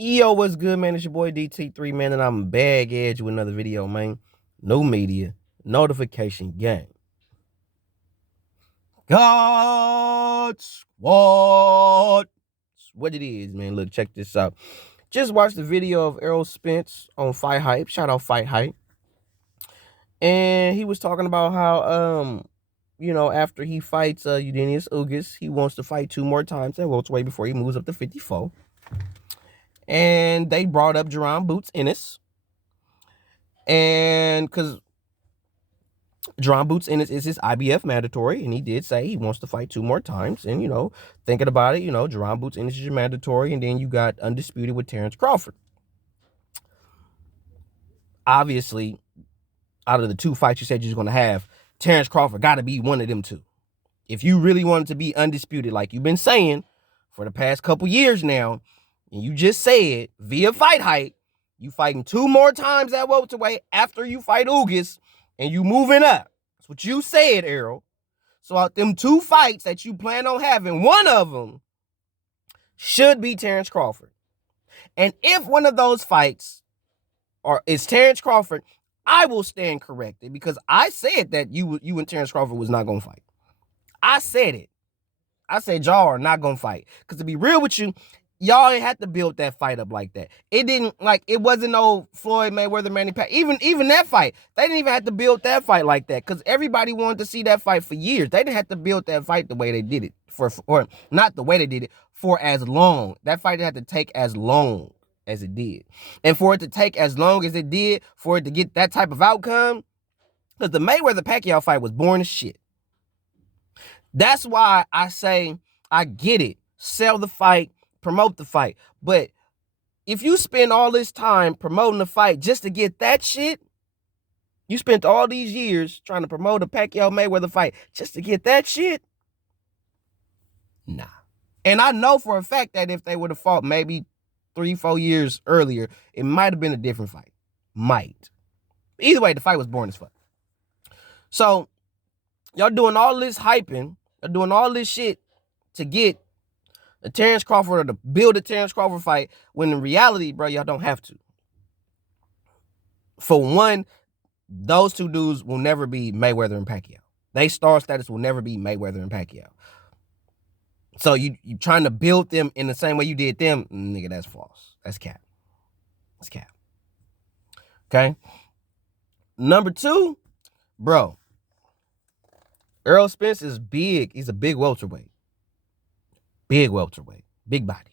Yo, what's good, man? It's your boy DT3, man, and I'm bag edge with another video, man. No media, notification gang. God Squad. That's what it is, man. Look, check this out. Just watched the video of Errol Spence on Fight Hype. Shout out Fight Hype. And he was talking about how, after he fights Udenius Ugas, he wants to fight 2 more times at welterweight before he moves up to 54. And they brought up Boots Ennis. And because Boots Ennis is his IBF mandatory, and he did say he wants to fight 2 more times. And, thinking about it, Boots Ennis is your mandatory, and then you got Undisputed with Terrence Crawford. Obviously, out of the 2 fights you said you're going to have, Terrence Crawford got to be one of them 2. If you really wanted to be undisputed, like you've been saying for the past couple years now, and you just said via Fight Hype, you fighting 2 more times at welterweight after you fight Ugas, and you moving up. That's what you said, Errol. So out them 2 fights that you plan on having, one of them should be Terrence Crawford. And if one of those fights is Terrence Crawford, I will stand corrected, because I said that you and Terrence Crawford was not going to fight. I said it. I said y'all are not going to fight. Because to be real with you, y'all ain't had to build that fight up like that. It wasn't no Floyd Mayweather Manny Pacquiao. Even that fight, they didn't even have to build that fight like that, because everybody wanted to see that fight for years. They didn't have to build that fight the way they did it, or not the way they did it, for as long. That fight had to take as long as it did. And for it to take as long as it did, for it to get that type of outcome, because the Mayweather Pacquiao fight was boring as shit. That's why I say I get it. Sell the fight, promote the fight. But if you spend all this time promoting the fight just to get that shit, you spent all these years trying to promote a Pacquiao Mayweather fight just to get that shit? Nah. And I know for a fact that if they would have fought maybe 3-4 years earlier, it might have been a different fight. Might. Either way, the fight was boring as fuck. So, y'all doing all this hyping, y'all doing all this shit to get a Terrence Crawford, or to build a Terrence Crawford fight, when in reality, bro, y'all don't have to. For one, those 2 dudes will never be Mayweather and Pacquiao. They star status will never be Mayweather and Pacquiao. So you trying to build them in the same way you did them, nigga, that's false. That's cap. That's cap. Okay? Number 2, bro, Errol Spence is big. He's a big welterweight. Big welterweight. Big body.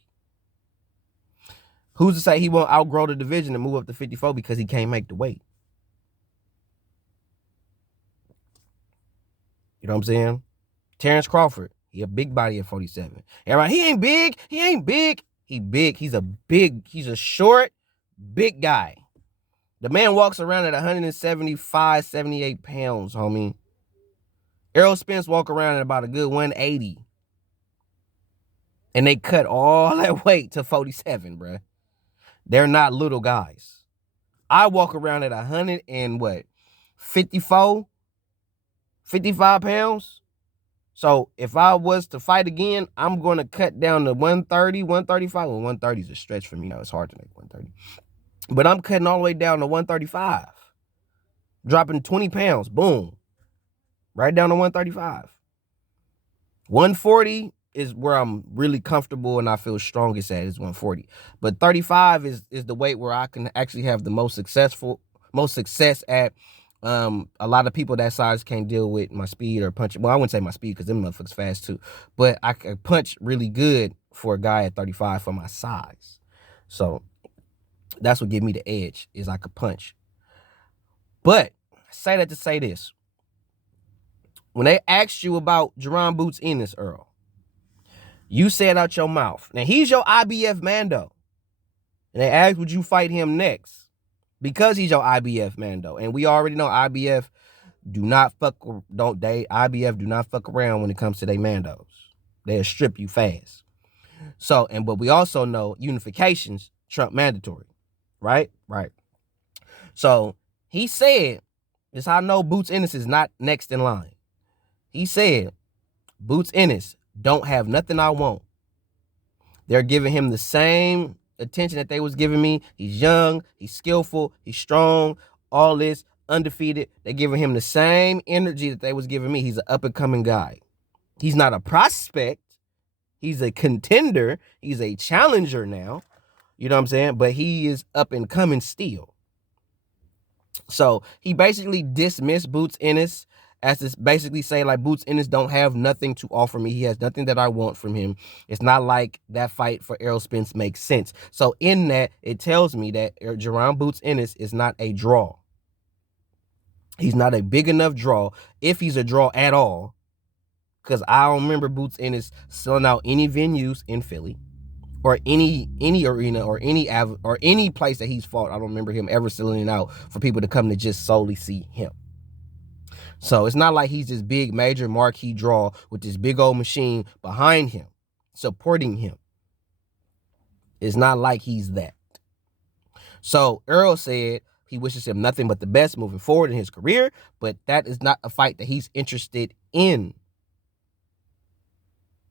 Who's to say he won't outgrow the division and move up to 54 because he can't make the weight? You know what I'm saying? Terrence Crawford, he a big body at 47. And right, he ain't big. He ain't big. He big. He's a short, big guy. The man walks around at 175, 78 pounds, homie. Errol Spence walk around at about a good 180. And they cut all that weight to 47, bruh. They're not little guys. I walk around at 100 and what? 54? 55 pounds? So if I was to fight again, I'm going to cut down to 130, 135. Well, 130 is a stretch for me. It's hard to make 130. But I'm cutting all the way down to 135. Dropping 20 pounds. Boom. Right down to 135. 140 is where I'm really comfortable and I feel strongest at, is 140. But 35 is the weight where I can actually have the most success at. A lot of people that size can't deal with my speed or punch. Well, I wouldn't say my speed, because them motherfuckers fast too. But I can punch really good for a guy at 35 for my size. So that's what gave me the edge, is I could punch. But I say that to say this. When they asked you about Boots Ennis, Earl, you said out your mouth, now he's your IBF Mando. And they asked, would you fight him next? Because he's your IBF Mando. And we already know IBF do not fuck around when it comes to their Mandos. They'll strip you fast. So, but we also know unifications trump mandatory. Right? Right. So he said, this is how I know Boots Ennis is not next in line. He said, Boots Ennis don't have nothing I want. They're giving him the same attention that they was giving me. He's young, he's skillful, he's strong, all this, undefeated. They giving him the same energy that they was giving me. He's an up-and-coming guy. He's not a prospect. He's a contender. He's a challenger now. You know what I'm saying? But he is up and coming still. So he basically dismissed Boots Ennis as to basically say, like, Boots Ennis don't have nothing to offer me. He has nothing that I want from him. It's not like that fight for Errol Spence makes sense. So in that, it tells me that Jerron Boots Ennis is not a draw. He's not a big enough draw, if he's a draw at all, because I don't remember Boots Ennis selling out any venues in Philly or any arena or any place that he's fought. I don't remember him ever selling it out for people to come to just solely see him. So it's not like he's this big major marquee draw with this big old machine behind him, supporting him. It's not like he's that. So Errol said he wishes him nothing but the best moving forward in his career, but that is not a fight that he's interested in.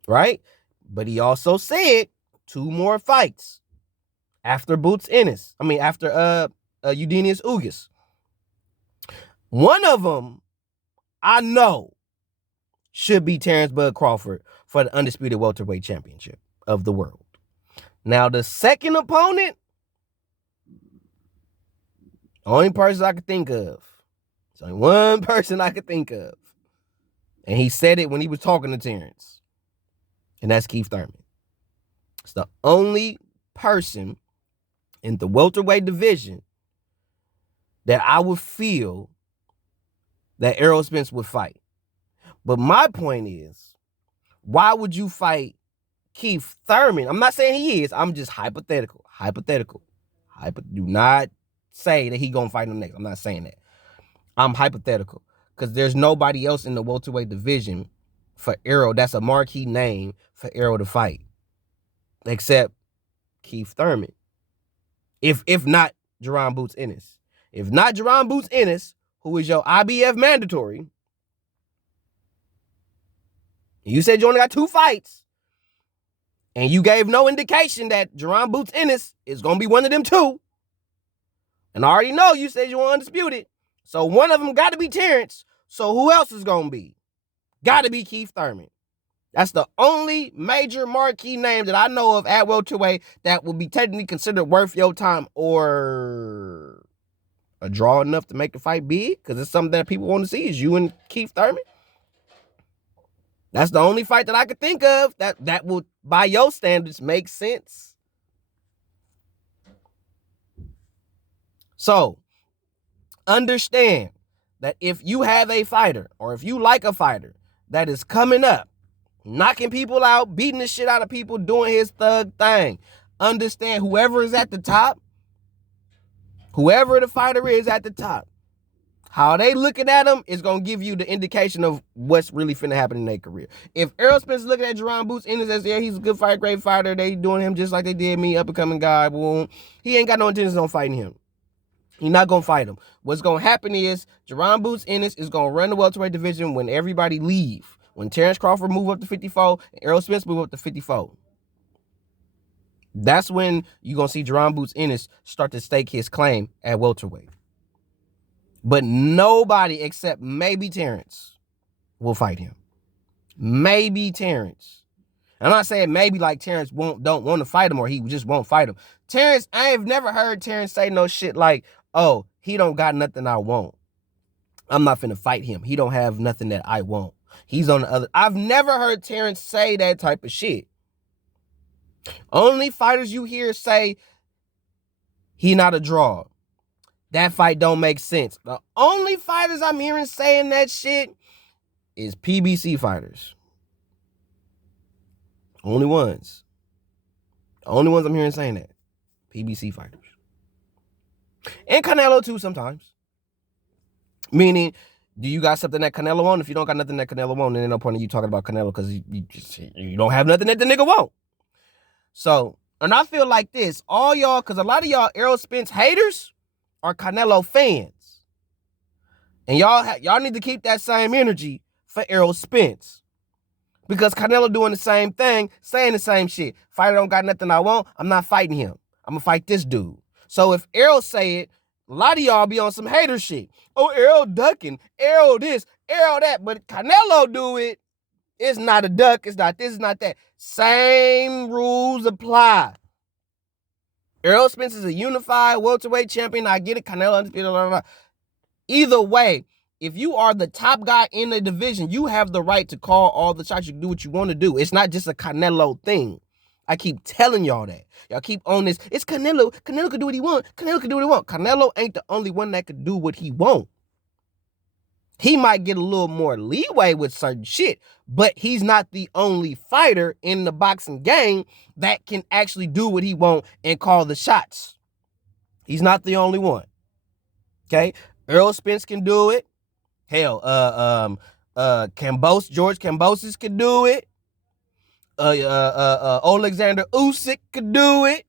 Right? But he also said 2 more fights after Boots Ennis. After Eugenius Ugas. One of them, I know, should be Terrence Bud Crawford for the undisputed welterweight championship of the world. Now, the second opponent, only person I could think of. There's only one person I could think of. And he said it when he was talking to Terrence. And that's Keith Thurman. It's the only person in the welterweight division that I would feel that Errol Spence would fight. But my point is, why would you fight Keith Thurman? I'm not saying he is. I'm just hypothetical. Do not say that he gonna fight him next. I'm not saying that. I'm hypothetical. Because there's nobody else in the welterweight division for Errol that's a marquee name for Errol to fight, except Keith Thurman. If not Jerron Boots Ennis. If not Jerron Boots Ennis, who is your IBF mandatory, you said you only got 2 fights, and you gave no indication that Jerron Boots Ennis is going to be one of them 2, and I already know you said you were undisputed, so one of them got to be Terrence, so who else is going to be? Got to be Keith Thurman. That's the only major marquee name that I know of at welterweight that will be technically considered worth your time or a draw enough to make the fight big, because it's something that people want to see is you and Keith Thurman. That's the only fight that I could think of that would, by your standards, make sense. So, understand that if you have a fighter or if you like a fighter that is coming up, knocking people out, beating the shit out of people, doing his thug thing, understand whoever is at the top, whoever the fighter is at the top, how they looking at him is going to give you the indication of what's really finna happen in their career. If Errol Spence is looking at Jerron Boots Ennis as, yeah, he's a good fighter, great fighter, they doing him just like they did me, up-and-coming guy, boom, he ain't got no intentions on fighting him. He's not going to fight him. What's going to happen is Jerron Boots Ennis is going to run the welterweight division when everybody leave. When Terrence Crawford move up to 54 and Errol Spence move up to 54. That's when you're going to see Jerron Boots Ennis start to stake his claim at welterweight. But nobody except maybe Terrence will fight him. Maybe Terrence. I'm not saying maybe like Terrence don't want to fight him or he just won't fight him. Terrence, I have never heard Terrence say no shit like, oh, he don't got nothing I want. I'm not finna fight him. He don't have nothing that I want. He's on the other. I've never heard Terrence say that type of shit. Only fighters you hear say he not a draw. That fight don't make sense. The only fighters I'm hearing saying that shit is PBC fighters. Only ones. The only ones I'm hearing saying that. PBC fighters. And Canelo too sometimes. Meaning, do you got something that Canelo on? If you don't got nothing that Canelo on, then there's no point in you talking about Canelo because you don't have nothing that the nigga want. So, and I feel like this, all y'all, because a lot of y'all Errol Spence haters are Canelo fans. And y'all need to keep that same energy for Errol Spence. Because Canelo doing the same thing, saying the same shit. Fighter don't got nothing I want, I'm not fighting him. I'm gonna fight this dude. So if Errol say it, a lot of y'all be on some hater shit. Oh, Errol ducking, Errol this, Errol that. But Canelo do it. It's not a duck. It's not this. It's not that. Same rules apply. Errol Spence is a unified welterweight champion. I get it. Canelo undisputed. Blah, blah, blah. Either way, if you are the top guy in the division, you have the right to call all the shots. You can do what you want to do. It's not just a Canelo thing. I keep telling y'all that. Y'all keep on this. It's Canelo. Canelo can do what he want. Canelo can do what he want. Canelo ain't the only one that could do what he want. He might get a little more leeway with certain shit, but he's not the only fighter in the boxing game that can actually do what he want and call the shots. He's not the only one. Okay? Errol Spence can do it. Hell, George Kambosos could do it. Alexander Usyk could do it.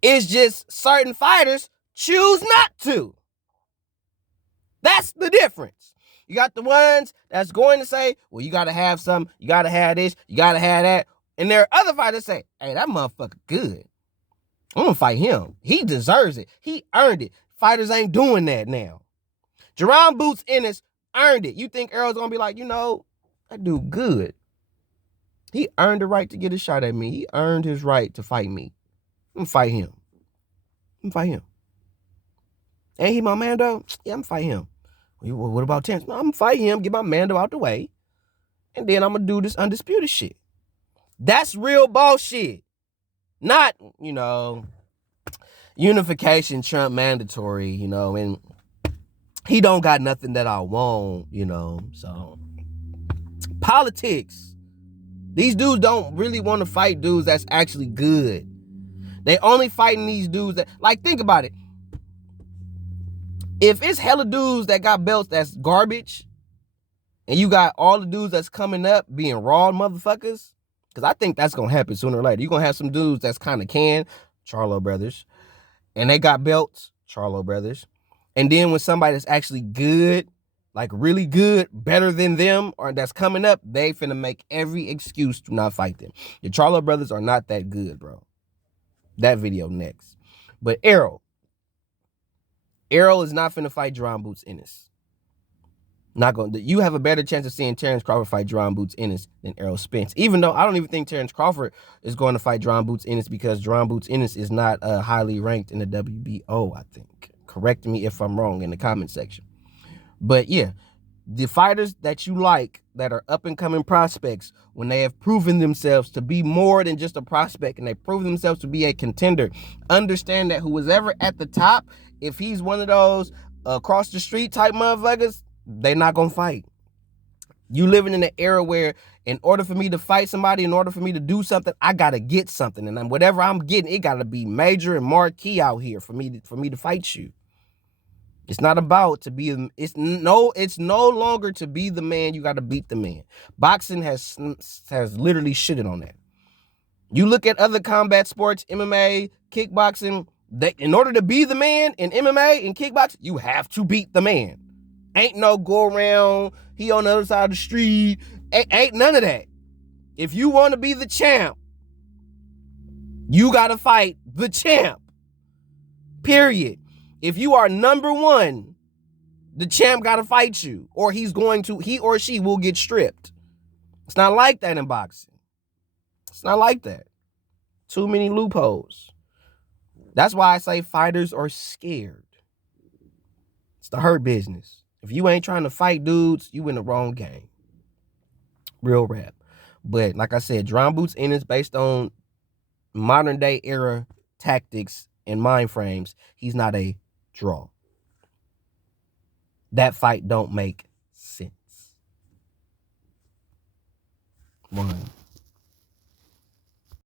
It's just certain fighters choose not to. That's the difference. You got the ones that's going to say, well, you got to have some, you got to have this, you got to have that. And there are other fighters that say, hey, that motherfucker good. I'm going to fight him. He deserves it. He earned it. Fighters ain't doing that now. Jerron Boots Ennis earned it. You think Errol's going to be like, that dude good. He earned the right to get a shot at me. He earned his right to fight me. I'm going to fight him. Ain't he my Mando? Yeah, I'm going to fight him. What about Terrence? No, I'm going to fight him, get my Mando out the way, and then I'm going to do this undisputed shit. That's real ball shit. Not, unification, Trump mandatory, and he don't got nothing that I want, so. Politics. These dudes don't really want to fight dudes that's actually good. They only fighting these dudes that, think about it. If it's hella dudes that got belts that's garbage, and you got all the dudes that's coming up being raw motherfuckers, because I think that's going to happen sooner or later. You're going to have some dudes that's kind of Charlo brothers, and they got belts, Charlo brothers. And then when somebody that's actually good, really good, better than them, or that's coming up, they finna make every excuse to not fight them. The Charlo brothers are not that good, bro. That video next. But Errol is not finna fight Jerron Boots Ennis. Not going. You have a better chance of seeing Terrence Crawford fight Jerron Boots Ennis than Errol Spence. Even though I don't even think Terrence Crawford is going to fight Jerron Boots Ennis because Jerron Boots Ennis is not highly ranked in the WBO, I think. Correct me if I'm wrong in the comment section. But yeah, the fighters that you like that are up-and-coming prospects, when they have proven themselves to be more than just a prospect and they prove themselves to be a contender, understand that who is ever at the top, if he's one of those across the street type motherfuckers, they're not going to fight. You living in an era where in order for me to fight somebody, in order for me to do something, I got to get something. And whatever I'm getting, it got to be major and marquee out here for me to fight you. It's not about to be, it's no longer to be the man, you got to beat the man. Boxing has literally shitted on that. You look at other combat sports, MMA, kickboxing, in order to be the man in MMA and kickboxing, you have to beat the man. Ain't no go around, he on the other side of the street, ain't none of that. If you want to be the champ, you got to fight the champ. Period. If you are number one, the champ got to fight you, or he or she will get stripped. It's not like that in boxing. It's not like that. Too many loopholes. That's why I say fighters are scared. It's the hurt business. If you ain't trying to fight dudes, you in the wrong game. Real rap. But like I said, Jerron Boots Ennis, based on modern day era tactics and mind frames, he's not a draw. That fight don't make sense. One.